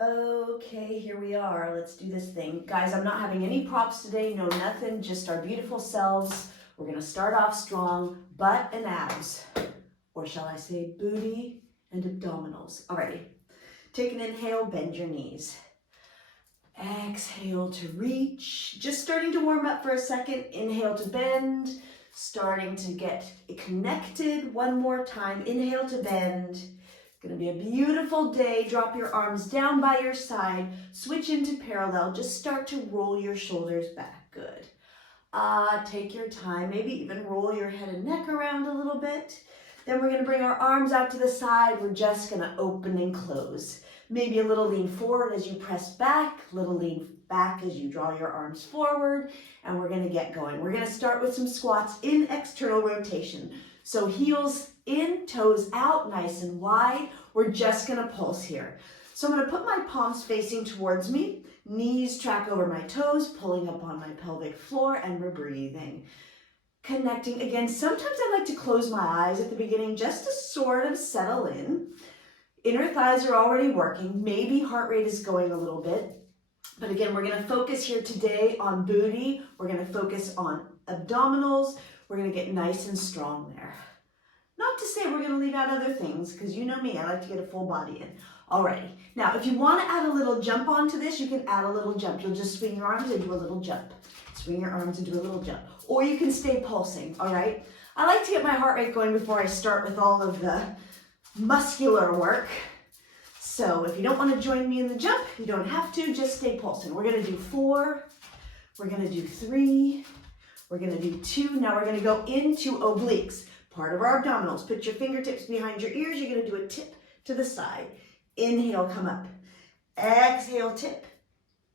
Okay, here we are. Let's do this thing. Guys, I'm not having any props today, no nothing, just our beautiful selves. We're gonna start off strong, butt and abs, or shall I say booty and abdominals. Alrighty, take an inhale, bend your knees. Exhale to reach, just starting to warm up for a second. Inhale to bend, starting to get connected. One more time, inhale to bend. Gonna be a beautiful day. Drop your arms down by your side, switch into parallel, just start to roll your shoulders back, good. Take your time, maybe even roll your head and neck around a little bit. Then we're gonna bring our arms out to the side, we're just gonna open and close. Maybe a little lean forward as you press back, little lean back as you draw your arms forward, and we're gonna get going. We're gonna start with some squats in external rotation. So heels in, toes out, nice and wide. We're just gonna pulse here. So I'm gonna put my palms facing towards me, knees track over my toes, pulling up on my pelvic floor, and we're breathing. Connecting again. Sometimes I like to close my eyes at the beginning just to sort of settle in. Inner thighs are already working. Maybe heart rate is going a little bit. But again, we're gonna focus here today on booty. We're gonna focus on abdominals. We're gonna get nice and strong there. Not to say we're gonna leave out other things, because you know me, I like to get a full body in. Alrighty, now if you wanna add a little jump onto this, you can add a little jump. You'll just swing your arms and do a little jump. Swing your arms and do a little jump. Or you can stay pulsing, all right? I like to get my heart rate going before I start with all of the muscular work. So if you don't want to join me in the jump, you don't have to, just stay pulsing. We're gonna do 4, we're gonna do 3, we're gonna do 2. Now we're gonna go into obliques, part of our abdominals. Put your fingertips behind your ears. You're gonna do a tip to the side. Inhale, come up. Exhale, tip.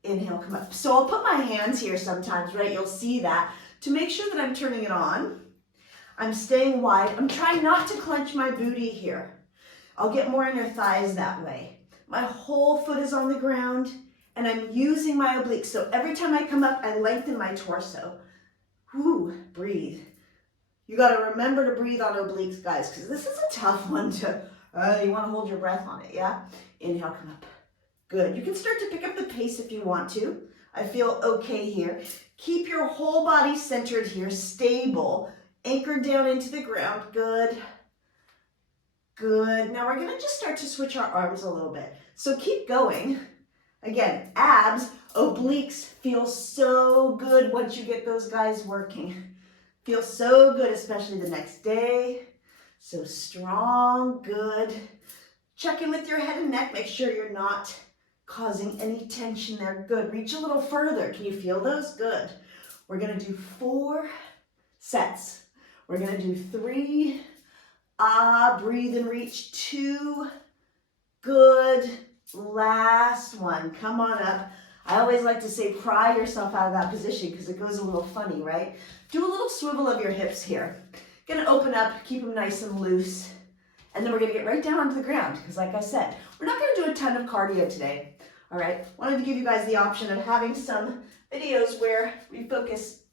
Inhale, come up. So I'll put my hands here sometimes, right? You'll see that. To make sure that I'm turning it on, I'm staying wide. I'm trying not to clench my booty here. I'll get more in your thighs that way. My whole foot is on the ground and I'm using my obliques. So every time I come up, I lengthen my torso. Whew, breathe. You gotta remember to breathe on obliques, guys, because this is a tough one to, you wanna hold your breath on it, yeah? Inhale, come up. Good. You can start to pick up the pace if you want to. I feel okay here. Keep your whole body centered here, stable, anchored down into the ground. Good. Good. Now we're gonna just start to switch our arms a little bit. So keep going. Again, abs, obliques feel so good once you get those guys working. Feels so good, especially the next day. So strong, good. Check in with your head and neck. Make sure you're not causing any tension there. Good. Reach a little further. Can you feel those? Good. We're gonna do 4 sets. We're gonna do 3. Breathe and reach. 2. Good. Last one. Come on up. I always like to say pry yourself out of that position because it goes a little funny, right? Do a little swivel of your hips here. Gonna open up, keep them nice and loose. And then we're gonna get right down onto the ground because like I said, we're not gonna do a ton of cardio today. All right, wanted to give you guys the option of having some videos where we focus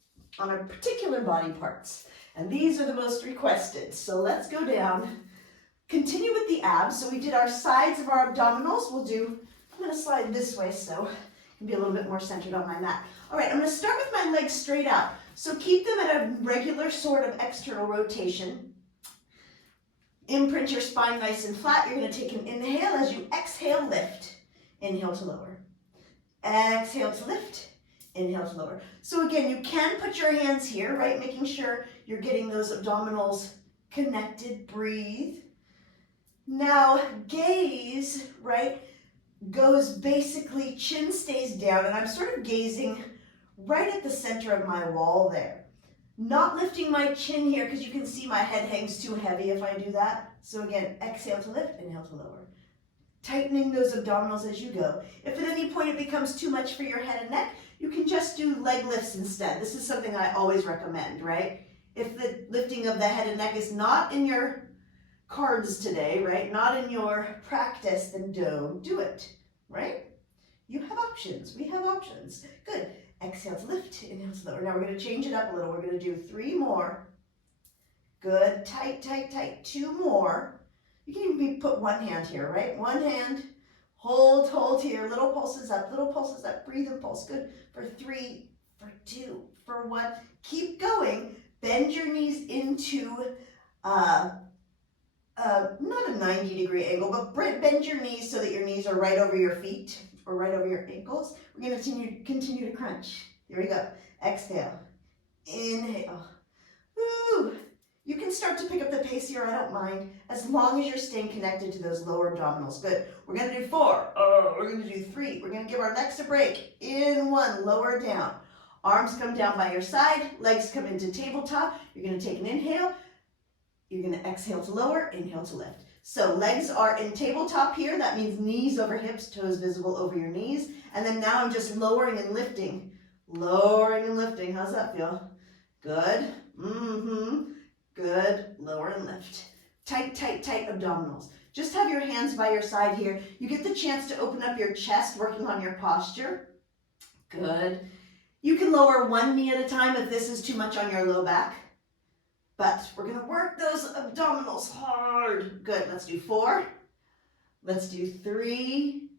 on our particular body parts. And these are the most requested. So let's go down. Continue with the abs. So we did our sides of our abdominals. I'm gonna slide this way so I can be a little bit more centered on my mat. All right, I'm gonna start with my legs straight out. So keep them at a regular sort of external rotation. Imprint your spine nice and flat. You're gonna take an inhale. As you exhale, lift. Inhale to lower. Exhale to lift. Inhale to lower. So again, you can put your hands here, right? Making sure you're getting those abdominals connected. Breathe. Now, gaze, right, goes basically, chin stays down, and I'm sort of gazing right at the center of my wall there. Not lifting my chin here because you can see my head hangs too heavy if I do that. So again, exhale to lift, inhale to lower. Tightening those abdominals as you go. If at any point it becomes too much for your head and neck, you can just do leg lifts instead. This is something I always recommend, right? If the lifting of the head and neck is not in your cards today, right? Not in your practice, then don't do it, right? You have options. We have options. Good. Exhale to lift, inhale to lower. Now we're going to change it up a little. We're going to do 3 more. Good. Tight, tight, tight. 2 more. You can even put one hand here, right? One hand. Hold hold here. Little pulses up, breathe and pulse. Good. For 3, for 2, for 1. Keep going. Bend your knees into, not a 90-degree angle, but bend your knees so that your knees are right over your feet or right over your ankles. We're going to continue to crunch. Here we go. Exhale. Inhale. Woo. You can start to pick up the pace here, I don't mind, as long as you're staying connected to those lower abdominals. Good. We're going to do 4. We're going to do 3. We're going to give our legs a break. In 1, lower down. Arms come down by your side, legs come into tabletop. You're going to take an inhale. You're going to exhale to lower, inhale to lift. So legs are in tabletop here. That means knees over hips, toes visible over your knees. And then now I'm just lowering and lifting. Lowering and lifting. How's that feel? Good. Good. Lower and lift. Tight, tight, tight abdominals. Just have your hands by your side here. You get the chance to open up your chest, working on your posture. Good. You can lower one knee at a time if this is too much on your low back. But we're going to work those abdominals hard. Good. Let's do 4. Let's do 3.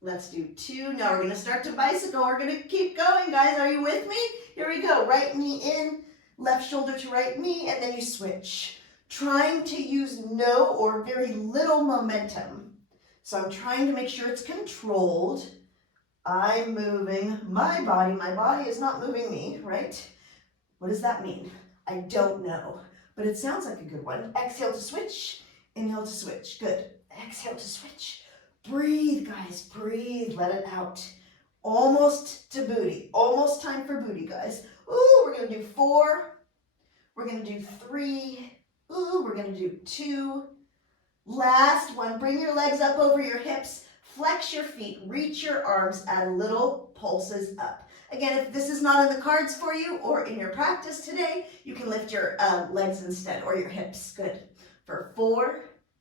Let's do 2. Now we're going to start to bicycle. We're going to keep going, guys. Are you with me? Here we go. Right knee in, left shoulder to right knee, and then you switch. Trying to use no or very little momentum. So I'm trying to make sure it's controlled. I'm moving my body is not moving me, right? What does that mean? I don't know, but it sounds like a good one. Exhale to switch, inhale to switch. Good. Exhale to switch. Breathe, guys, breathe, let it out. Almost to booty, almost time for booty, guys. Ooh, we're gonna do 4. We're gonna do 3. Ooh, we're gonna do 2. Last one, bring your legs up over your hips. Flex your feet, reach your arms, add little pulses up. Again, if this is not in the cards for you or in your practice today, you can lift your legs instead or your hips. Good. For 4,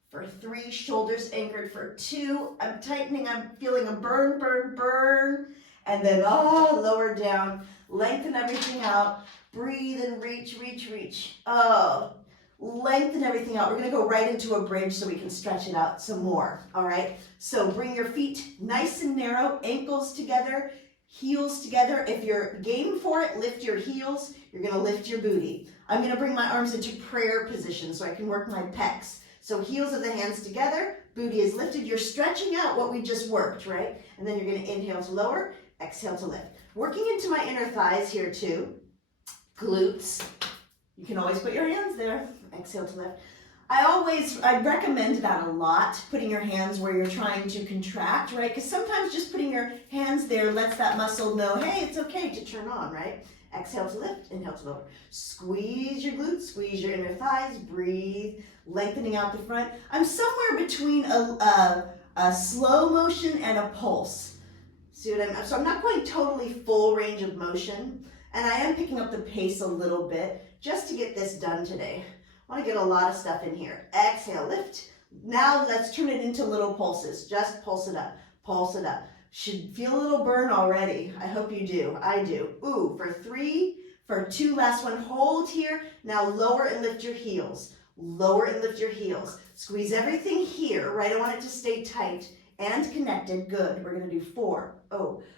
for 3, shoulders anchored. For 2, I'm tightening, I'm feeling a burn, burn, burn. And then, lower down, lengthen everything out. Breathe and reach, reach, reach. Lengthen everything out. We're going to go right into a bridge so we can stretch it out some more. All right. So bring your feet nice and narrow, ankles together, heels together. If you're game for it, lift your heels. You're going to lift your booty. I'm going to bring my arms into prayer position so I can work my pecs. So heels of the hands together, booty is lifted. You're stretching out what we just worked, right? And then you're going to inhale to lower, exhale to lift. Working into my inner thighs here too. Glutes. You can always put your hands there. Exhale to lift. I recommend that a lot, putting your hands where you're trying to contract, right? Because sometimes just putting your hands there lets that muscle know, hey, it's okay to turn on, right? Exhale to lift, inhale to lower. Squeeze your glutes, squeeze your inner thighs, breathe, lengthening out the front. I'm somewhere between a slow motion and a pulse. See what I mean? So I'm not going totally full range of motion, and I am picking up the pace a little bit just to get this done today. I want to get a lot of stuff in here. Exhale, lift. Now let's turn it into little pulses. Just pulse it up, pulse it up. Should feel a little burn already. I hope you do. I do. Ooh, for 3, for 2, last one. Hold here. Now lower and lift your heels. Lower and lift your heels. Squeeze everything here, right? I want it to stay tight and connected. Good. We're going to do 4.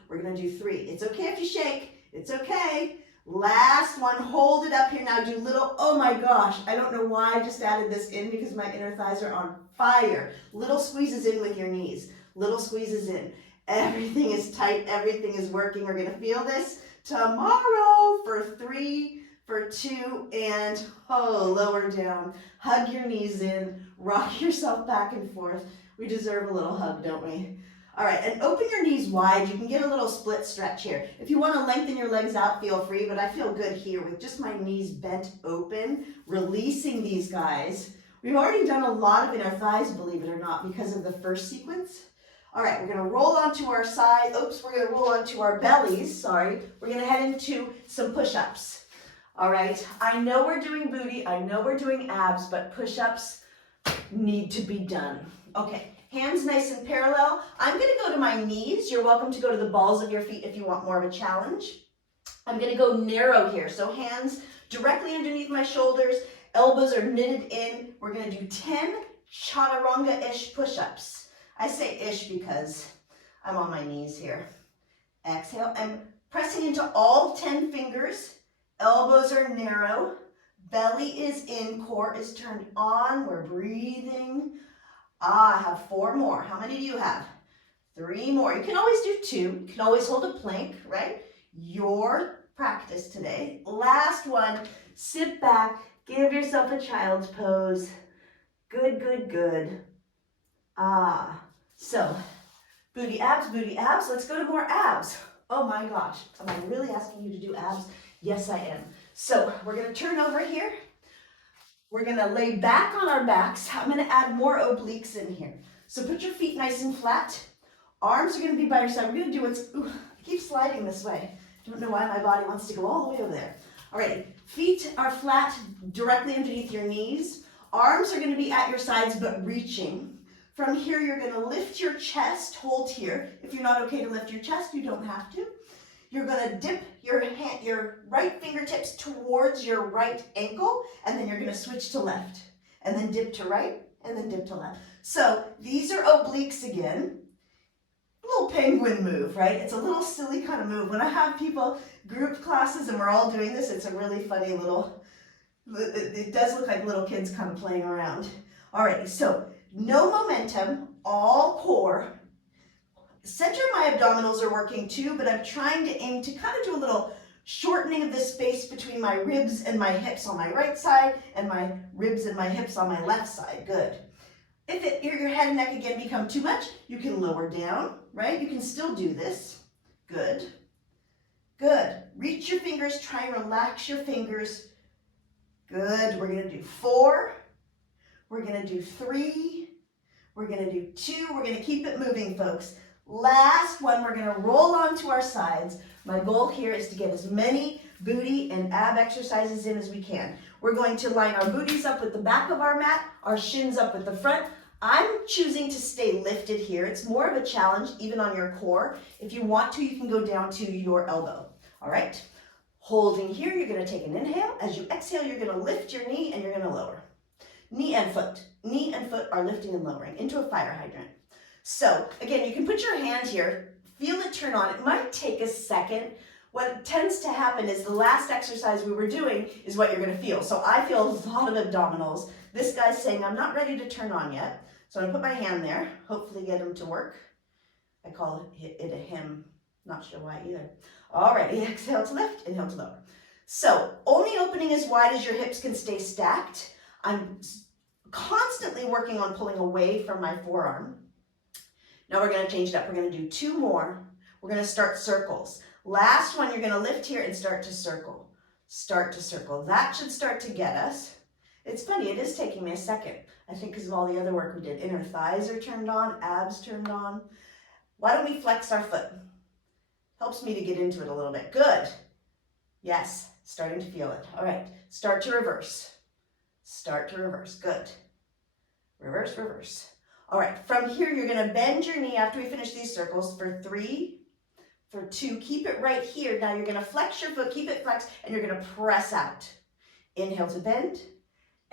We're going to do 3. It's okay if you shake. It's okay. Last one, hold it up here. Now do little, oh my gosh, I don't know why I just added this in because my inner thighs are on fire. Little squeezes in with your knees. Little squeezes in. Everything is tight. Everything is working. We're going to feel this tomorrow for 3, for 2, and lower down. Hug your knees in. Rock yourself back and forth. We deserve a little hug, don't we? All right, and open your knees wide. You can get a little split stretch here. If you want to lengthen your legs out, feel free, but I feel good here with just my knees bent open, releasing these guys. We've already done a lot of inner thighs, believe it or not, because of the first sequence. All right, we're going to roll onto our side. We're going to roll onto our bellies. We're going to head into some push-ups. All right, I know we're doing booty. I know we're doing abs, but push-ups need to be done. Okay. Hands nice and parallel. I'm going to go to my knees. You're welcome to go to the balls of your feet if you want more of a challenge. I'm going to go narrow here. So hands directly underneath my shoulders. Elbows are knitted in. We're going to do 10 chaturanga-ish push-ups. I say ish because I'm on my knees here. Exhale. I'm pressing into all 10 fingers. Elbows are narrow. Belly is in. Core is turned on. We're breathing. I have 4 more. How many do you have? 3 more. You can always do 2. You can always hold a plank, right? Your practice today. Last one. Sit back. Give yourself a child's pose. Good, good, good. So booty abs, booty abs. Let's go to more abs. Oh my gosh. Am I really asking you to do abs? Yes, I am. So we're going to turn over here. We're going to lay back on our backs. I'm going to add more obliques in here. So put your feet nice and flat. Arms are going to be by your side. We're going to do what's, I keep sliding this way. Don't know why my body wants to go all the way over there. All right, feet are flat directly underneath your knees. Arms are going to be at your sides but reaching. From here, you're going to lift your chest, hold here. If you're not okay to lift your chest, you don't have to. You're going to dip your right fingertips towards your right ankle, and then you're going to switch to left. And then dip to right, and then dip to left. So these are obliques again. Little penguin move, right? It's a little silly kind of move. When I have people, group classes, and we're all doing this, it's a really funny little, it does look like little kids kind of playing around. All right, so no momentum, all core. Center of my abdominals are working too, but I'm trying to aim to kind of do a little shortening of the space between my ribs and my hips on my right side and my ribs and my hips on my left side. Good. If your head and neck again become too much, you can lower down, right? You can still do this. Good. Good. Reach your fingers. Try and relax your fingers. Good. We're going to do 4. We're going to do 3. We're going to do 2. We're going to keep it moving, folks. Last one, we're going to roll onto our sides. My goal here is to get as many booty and ab exercises in as we can. We're going to line our booties up with the back of our mat, our shins up with the front. I'm choosing to stay lifted here. It's more of a challenge, even on your core. If you want to, you can go down to your elbow. All right? Holding here, you're going to take an inhale. As you exhale, you're going to lift your knee and you're going to lower. Knee and foot. Knee and foot are lifting and lowering into a fire hydrant. So again, you can put your hand here, feel it turn on. It might take a second. What tends to happen is the last exercise we were doing is what you're going to feel. So I feel a lot of abdominals. This guy's saying, I'm not ready to turn on yet. So I'm going to put my hand there, hopefully get him to work. I call it a him, not sure why either. All right, exhale to lift, inhale to lower. So only opening as wide as your hips can stay stacked. I'm constantly working on pulling away from my forearm. Now we're going to change it up. We're going to do 2 more. We're going to start circles. Last one, you're going to lift here and start to circle. Start to circle. That should start to get us. It's funny, it is taking me a second. I think because of all the other work we did. Inner thighs are turned on, abs turned on. Why don't we flex our foot? Helps me to get into it a little bit. Good. Yes, starting to feel it. All right, start to reverse. Start to reverse. Good. Reverse, reverse. All right, from here, you're going to bend your knee after we finish these circles for 3, for 2. Keep it right here. Now you're going to flex your foot, keep it flexed, and you're going to press out. Inhale to bend,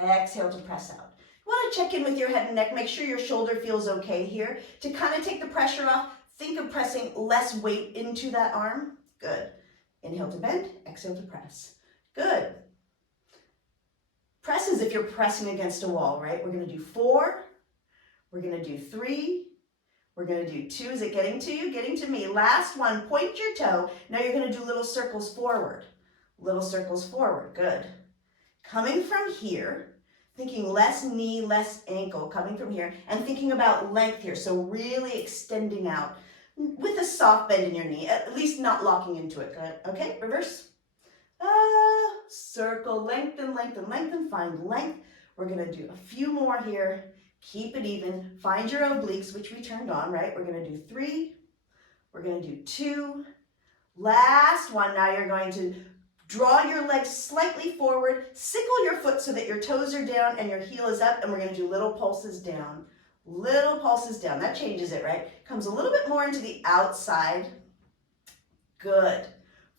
exhale to press out. You want to check in with your head and neck. Make sure your shoulder feels okay here. To kind of take the pressure off, think of pressing less weight into that arm. Good. Inhale to bend, exhale to press. Good. Press as if you're pressing against a wall, right? We're going to do 4. We're going to do 3. We're going to do 2. Is it getting to you? Getting to me. Last one. Point your toe. Now you're going to do little circles forward. Little circles forward. Good. Coming from here, thinking less knee, less ankle, coming from here, and thinking about length here. So really extending out with a soft bend in your knee, at least not locking into it. Good. Okay, reverse. Circle, lengthen, lengthen, lengthen, find length. We're going to do a few more here. Keep it even. Find your obliques, which we turned on, right? We're going to do 3. We're going to do 2. Last one. Now you're going to draw your legs slightly forward. Sickle your foot so that your toes are down and your heel is up. And we're going to do little pulses down. Little pulses down. That changes it, right? Comes a little bit more into the outside. Good.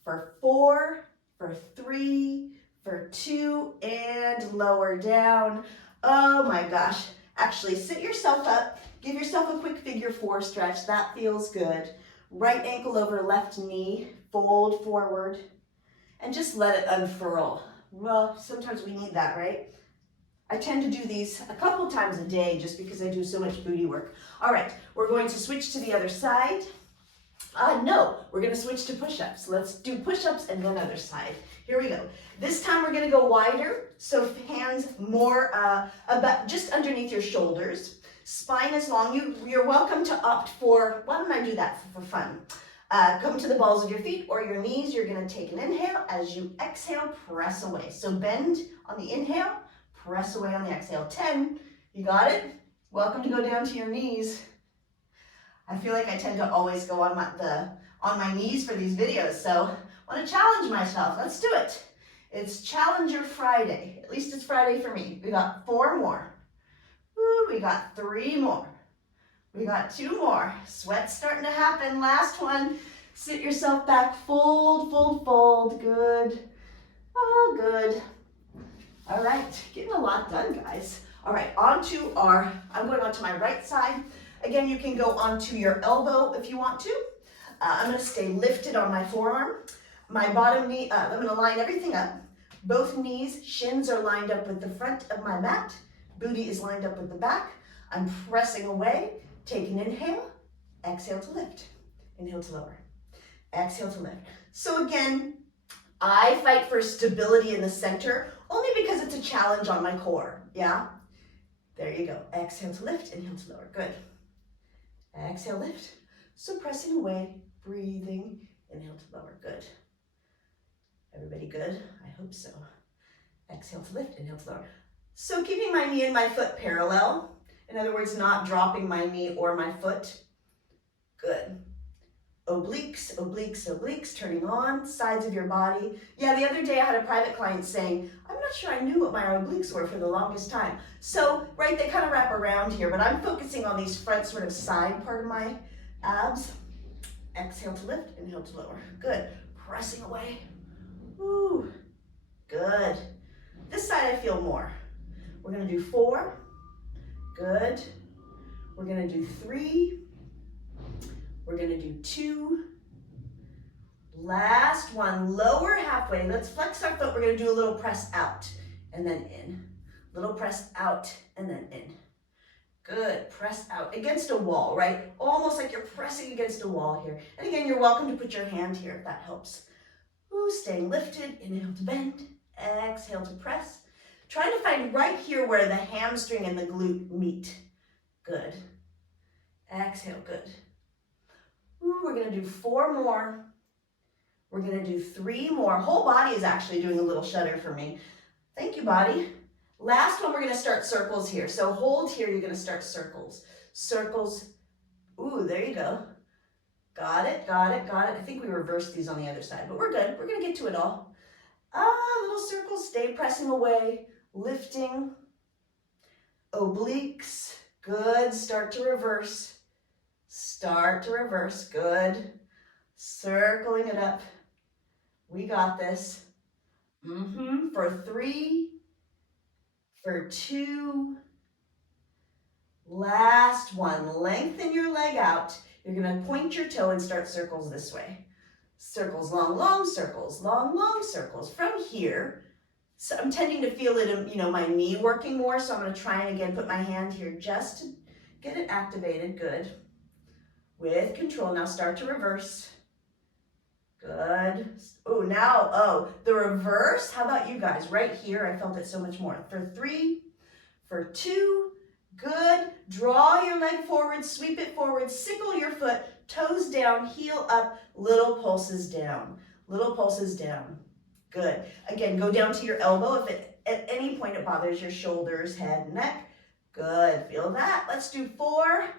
For 4, for 3, for 2, and lower down. Oh my gosh. Actually, sit yourself up. Give yourself a quick figure 4 stretch. That feels good. Right ankle over left knee, fold forward, and just let it unfurl. Well, sometimes we need that, right? I tend to do these a couple times a day just because I do so much booty work. All right, we're going to switch to the other side. No, we're going to switch to push-ups. Let's do push-ups and then other side. Here we go. This time we're going to go wider, so hands more about just underneath your shoulders. Spine is long. You're welcome to opt for, why don't I do that for fun? Come to the balls of your feet or your knees. You're going to take an inhale. As you exhale, press away. So bend on the inhale, press away on the exhale. 10, you got it? Welcome to go down to your knees. I feel like I tend to always go on my knees for these videos, so I want to challenge myself. Let's do it. It's Challenger Friday. At least it's Friday for me. We got 4 more. Woo, we got 3 more. We got 2 more. Sweat's starting to happen. Last one. Sit yourself back. Fold, fold, fold. Good. Oh, good. All right. Getting a lot done, guys. All right. I'm going on to my right side. Again, you can go onto your elbow if you want to. I'm going to stay lifted on my forearm. My bottom knee, I'm going to line everything up. Both knees, shins are lined up with the front of my mat. Booty is lined up with the back. I'm pressing away. Take an inhale. Exhale to lift. Inhale to lower. Exhale to lift. So again, I fight for stability in the center only because it's a challenge on my core. Yeah? There you go. Exhale to lift. Inhale to lower. Good. Exhale, lift. So pressing away, breathing, inhale to lower. Good. Everybody good? I hope so. Exhale to lift, inhale to lower. So keeping my knee and my foot parallel. In other words, not dropping my knee or my foot. Good. Obliques, obliques, obliques, turning on, sides of your body. Yeah, the other day I had a private client saying, I'm not sure I knew what my obliques were for the longest time. So, right, they kind of wrap around here, but I'm focusing on these front sort of side part of my abs. Exhale to lift, inhale to lower. Good. Pressing away. Woo. Good. This side I feel more. We're going to do 4. Good. We're going to do 3. We're going to do 2. Last one, lower halfway. Let's flex our foot. We're going to do a little press out and then in. Little press out and then in. Good. Press out against a wall, right? Almost like you're pressing against a wall here. And again, you're welcome to put your hand here if that helps. Ooh, staying lifted. Inhale to bend. Exhale to press. Trying to find right here where the hamstring and the glute meet. Good. Exhale. Good. Ooh, we're going to do 4 more. We're going to do 3 more. Whole body is actually doing a little shudder for me. Thank you, body. Last one, we're going to start circles here. So hold here, you're going to start circles. Circles. Ooh, there you go. Got it, got it, got it. I think we reversed these on the other side, but we're good. We're going to get to it all. Little circles. Stay pressing away. Lifting. Obliques. Good. Start to reverse. Start to reverse. Good. Circling it up. We got this. For 3. For 2. Last one. Lengthen your leg out. You're going to point your toe and start circles this way. Circles, long, long circles. Long, long circles. From here, so I'm tending to feel it in, my knee working more, so I'm going to try and again put my hand here just to get it activated. Good. With control. Now start to reverse. Good. Oh, the reverse. How about you guys? Right here, I felt it so much more. For 3, for 2, good. Draw your leg forward, sweep it forward, sickle your foot, toes down, heel up, little pulses down. Little pulses down. Good. Again, go down to your elbow if at any point it bothers your shoulders, head, neck. Good. Feel that. Let's do 4.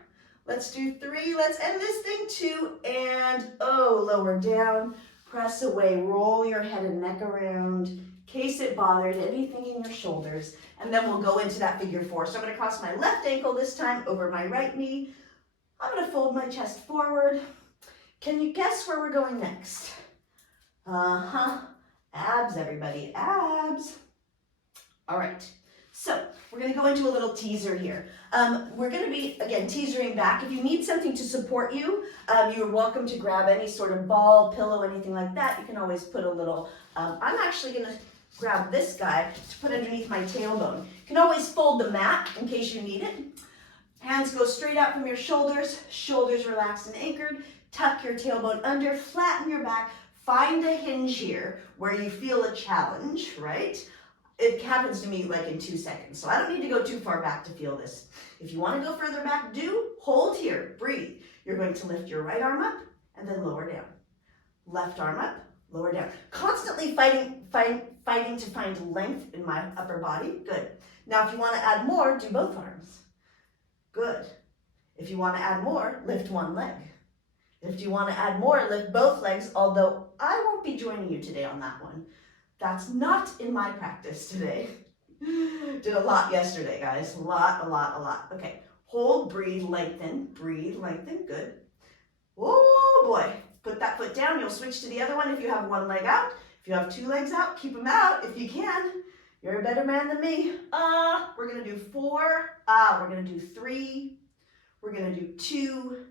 Let's do 3. Let's end this thing. 2 and lower down. Press away. Roll your head and neck around. In case it bothered anything in your shoulders. And then we'll go into that figure 4. So I'm going to cross my left ankle this time over my right knee. I'm going to fold my chest forward. Can you guess where we're going next? Abs, everybody. Abs. All right. So we're going to go into a little teaser here. We're going to be, again, teasering back. If you need something to support you, you're welcome to grab any sort of ball, pillow, anything like that. You can always put a little, I'm actually going to grab this guy to put underneath my tailbone. You can always fold the mat in case you need it. Hands go straight out from your shoulders, shoulders relaxed and anchored. Tuck your tailbone under, flatten your back. Find a hinge here where you feel a challenge, right? It happens to me like in 2 seconds, so I don't need to go too far back to feel this. If you want to go further back, hold here, breathe. You're going to lift your right arm up and then lower down. Left arm up, lower down. Constantly fighting to find length in my upper body. Good. Now, if you want to add more, do both arms. Good. If you want to add more, lift one leg. If you want to add more, lift both legs, although I won't be joining you today on that one. That's not in my practice today. Did a lot yesterday, guys. A lot. Okay, hold, breathe, lengthen, good. Oh boy, put that foot down. You'll switch to the other one if you have one leg out. If you have 2 legs out, keep them out if you can. You're a better man than me. We're gonna do 4. We're gonna do 3. We're gonna do 2.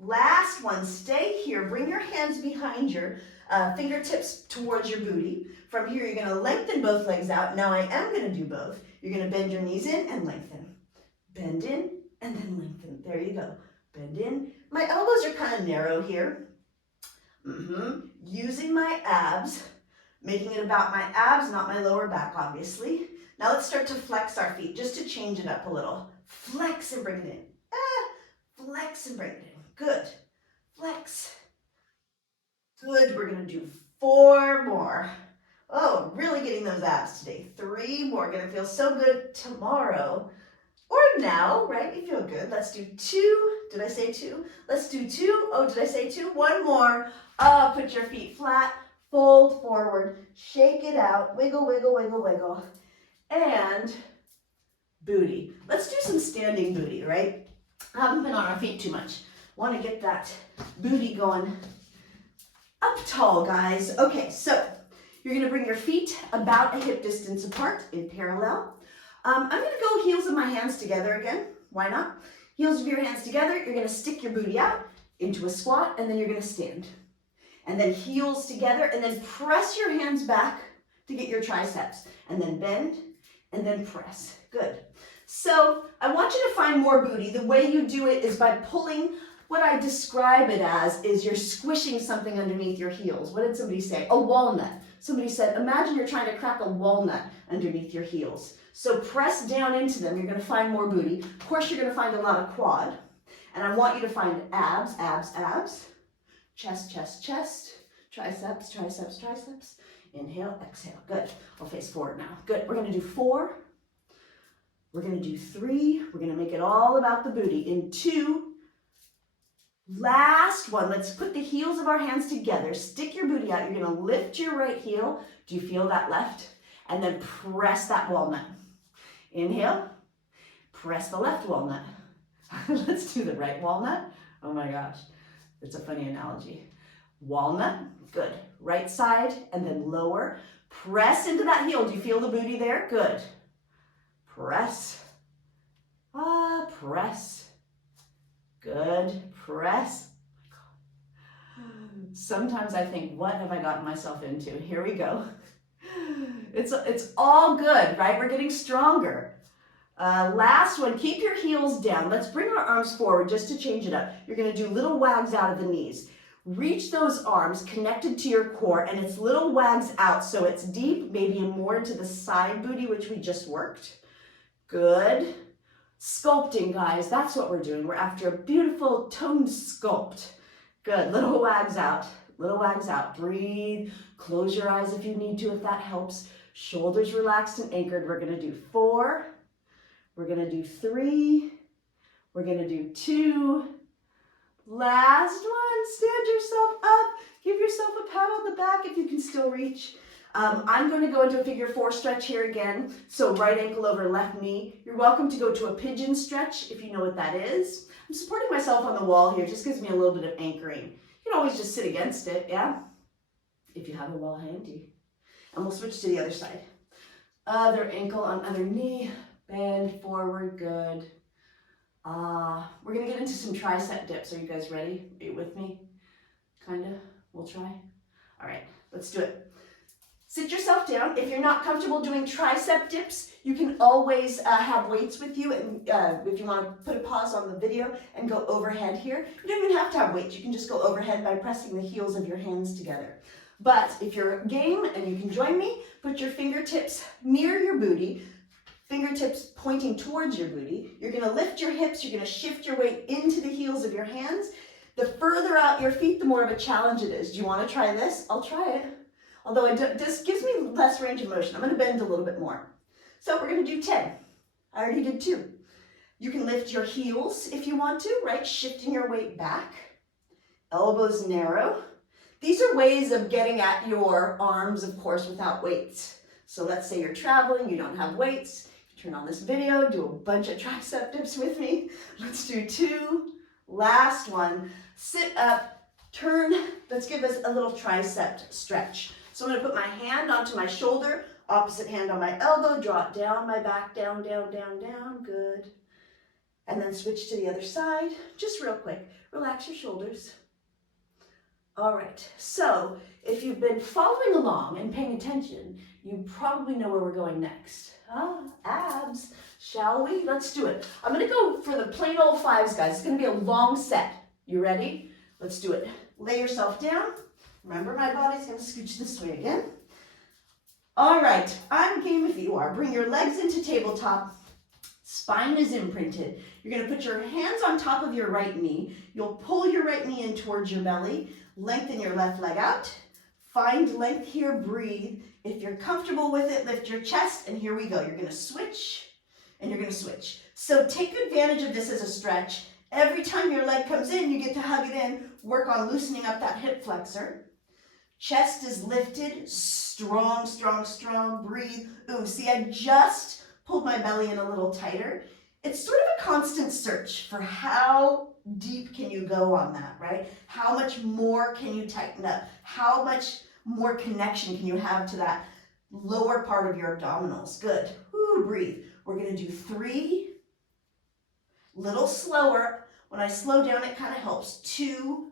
Last one, stay here. Bring your hands behind your fingertips towards your booty. From here, you're going to lengthen both legs out. Now I am going to do both. You're going to bend your knees in and lengthen. Bend in and then lengthen. There you go. Bend in. My elbows are kind of narrow here. Using my abs, making it about my abs, not my lower back, obviously. Now let's start to flex our feet just to change it up a little. Flex and bring it in. Flex and bring it in. Good. Flex. Good. We're going to do 4 more. Oh, really getting those abs today. 3 more. Going to feel so good tomorrow. Or now, right? You feel good. Let's do 2. Did I say 2? Let's do 2. Oh, did I say 2? 1 more. Put your feet flat. Fold forward. Shake it out. Wiggle, wiggle, wiggle, wiggle. And booty. Let's do some standing booty, right? I haven't been on our feet too much. Want to get that booty going up tall, guys. Okay, so you're going to bring your feet about a hip distance apart in parallel. I'm going to go heels of my hands together again. Why not? Heels of your hands together. You're going to stick your booty out into a squat, and then you're going to stand. And then heels together, and then press your hands back to get your triceps. And then bend, and then press. Good. So I want you to find more booty. The way you do it is by pulling. What I describe it as is you're squishing something underneath your heels. What did somebody say? A walnut. Somebody said, imagine you're trying to crack a walnut underneath your heels. So press down into them. You're going to find more booty. Of course, you're going to find a lot of quad. And I want you to find abs, abs, abs. Chest, chest, chest. Triceps, triceps, triceps. Inhale, exhale. Good. I'll face forward now. Good. We're going to do 4. We're going to do 3. We're going to make it all about the booty. In 2. Last one, let's put the heels of our hands together. Stick your booty out. You're going to lift your right heel. Do you feel that left? And then press that walnut. Inhale. Press the left walnut. Let's do the right walnut. Oh my gosh. It's a funny analogy. Walnut. Good. Right side and then lower. Press into that heel. Do you feel the booty there? Good. Press. Press. Good. Press. Sometimes I think, what have I gotten myself into? Here we go. It's all good, right? We're getting stronger. Last one, keep your heels down. Let's bring our arms forward just to change it up. You're going to do little wags out of the knees. Reach those arms connected to your core, and it's little wags out, so it's deep, maybe more into the side booty, which we just worked. Good. Sculpting, guys, that's what we're doing. We're after a beautiful toned sculpt. Good, little wags out, little wags out. Breathe, close your eyes if you need to, if that helps. Shoulders relaxed and anchored. We're gonna do 4, we're gonna do 3, we're gonna do 2. Last one, stand yourself up. Give yourself a pat on the back if you can still reach. I'm going to go into a figure 4 stretch here again. So right ankle over left knee. You're welcome to go to a pigeon stretch if you know what that is. I'm supporting myself on the wall here. Just gives me a little bit of anchoring. You can always just sit against it, yeah? If you have a wall handy. And we'll switch to the other side. Other ankle on other knee. Bend forward, good. We're gonna get into some tricep dips. Are you guys ready? Are you with me? Kinda, we'll try. All right, let's do it. Sit yourself down. If you're not comfortable doing tricep dips, you can always have weights with you, and if you want to put a pause on the video and go overhead here. You don't even have to have weights. You can just go overhead by pressing the heels of your hands together. But if you're game and you can join me, put your fingertips near your booty, fingertips pointing towards your booty. You're going to lift your hips. You're going to shift your weight into the heels of your hands. The further out your feet, the more of a challenge it is. Do you want to try this? I'll try it. Although this gives me less range of motion. I'm going to bend a little bit more. So we're going to do 10. I already did 2. You can lift your heels if you want to, right? Shifting your weight back. Elbows narrow. These are ways of getting at your arms, of course, without weights. So let's say you're traveling, you don't have weights. Turn on this video, do a bunch of tricep dips with me. Let's do 2. Last one. Sit up, turn. Let's give us a little tricep stretch. So I'm going to put my hand onto my shoulder, opposite hand on my elbow, draw it down my back, down, down, down, down. Good. And then switch to the other side. Just real quick. Relax your shoulders. All right. So if you've been following along and paying attention, you probably know where we're going next. Abs. Shall we? Let's do it. I'm going to go for the plain old 5s, guys. It's going to be a long set. You ready? Let's do it. Lay yourself down. Remember, my body's going to scooch this way again. All right, I'm game if you are. Bring your legs into tabletop. Spine is imprinted. You're going to put your hands on top of your right knee. You'll pull your right knee in towards your belly. Lengthen your left leg out. Find length here, breathe. If you're comfortable with it, lift your chest, and here we go. You're going to switch, and you're going to switch. So take advantage of this as a stretch. Every time your leg comes in, you get to hug it in. Work on loosening up that hip flexor. Chest is lifted, strong, strong, strong, breathe. Ooh, see, I just pulled my belly in a little tighter. It's sort of a constant search for how deep can you go on that, right? How much more can you tighten up? How much more connection can you have to that lower part of your abdominals? Good. Ooh, breathe. We're going to do 3. Little slower. When I slow down, it kind of helps. 2.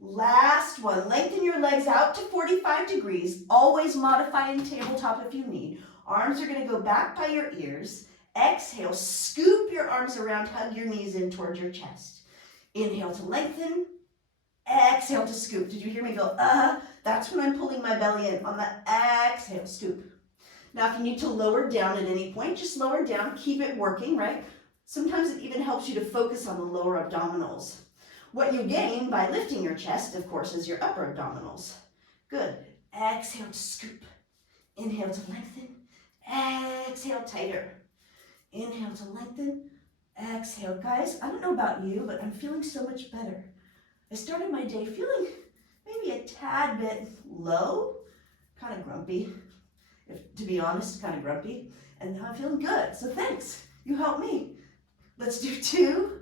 Last one. Lengthen your legs out to 45 degrees. Always modify in tabletop if you need. Arms are going to go back by your ears. Exhale. Scoop your arms around. Hug your knees in towards your chest. Inhale to lengthen. Exhale to scoop. Did you hear me go, That's when I'm pulling my belly in. On the exhale, scoop. Now, if you need to lower down at any point, just lower down. Keep it working, right? Sometimes it even helps you to focus on the lower abdominals. What you gain by lifting your chest, of course, is your upper abdominals. Good. Exhale to scoop. Inhale to lengthen. Exhale tighter. Inhale to lengthen. Exhale. Guys, I don't know about you, but I'm feeling so much better. I started my day feeling maybe a tad bit low, kind of grumpy, to be honest, kind of grumpy. And now I'm feeling good, so thanks. You helped me. Let's do 2.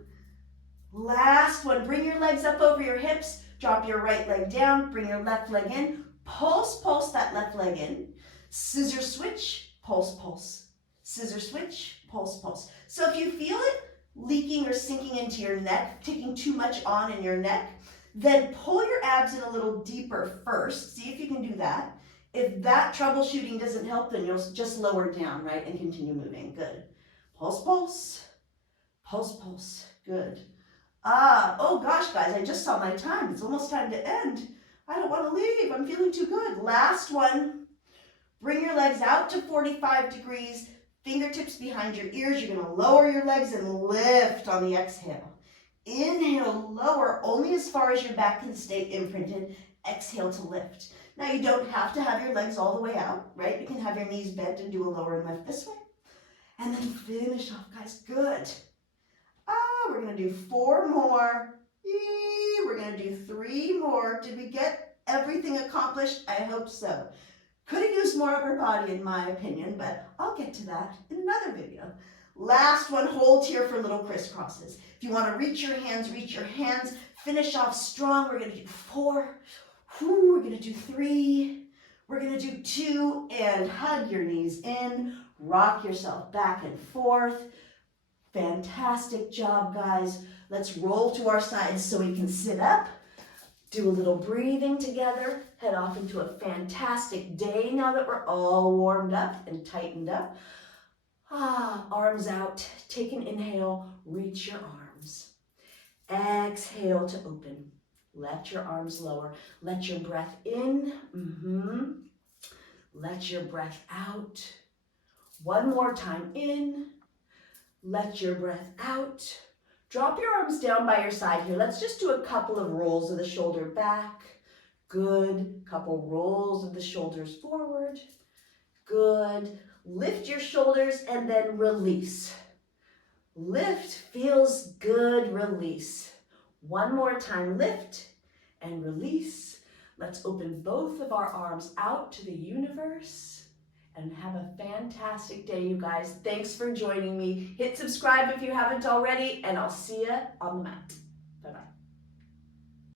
Last one. Bring your legs up over your hips. Drop your right leg down. Bring your left leg in. Pulse, pulse that left leg in. Scissor switch, pulse, pulse. Scissor switch, pulse, pulse. So if you feel it leaking or sinking into your neck, taking too much on in your neck, then pull your abs in a little deeper first. See if you can do that. If that troubleshooting doesn't help, then you'll just lower down, right, and continue moving. Good. Pulse, pulse. Pulse, pulse. Good. Oh gosh, guys, I just saw my time. It's almost time to end. I don't want to leave. I'm feeling too good. Last one. Bring your legs out to 45 degrees. Fingertips behind your ears. You're going to lower your legs and lift on the exhale. Inhale, lower only as far as your back can stay imprinted. Exhale to lift. Now, you don't have to have your legs all the way out, right? You can have your knees bent and do a lower and lift this way. And then finish off, guys. Good. We're going to do 4 more. We're going to do 3 more. Did we get everything accomplished? I hope so. Could have used more upper body in my opinion, but I'll get to that in another video. Last one, hold here for little crisscrosses. If you want to reach your hands, reach your hands. Finish off strong. We're going to do 4. We're going to do 3. We're gonna do 2 and hug your knees in, rock yourself back and forth. Fantastic job, guys. Let's roll to our sides so we can sit up. Do a little breathing together. Head off into a fantastic day now that we're all warmed up and tightened up. Arms out. Take an inhale. Reach your arms. Exhale to open. Let your arms lower. Let your breath in. Let your breath out. One more time in. Let your breath out. Drop your arms down by your side here. Let's just do a couple of rolls of the shoulder back. Good. Couple rolls of the shoulders forward. Good. Lift your shoulders and then release. Lift, feels good, release. One more time, lift and release. Let's open both of our arms out to the universe and have a fantastic day, you guys. Thanks for joining me. Hit subscribe if you haven't already, and I'll see you on the mat.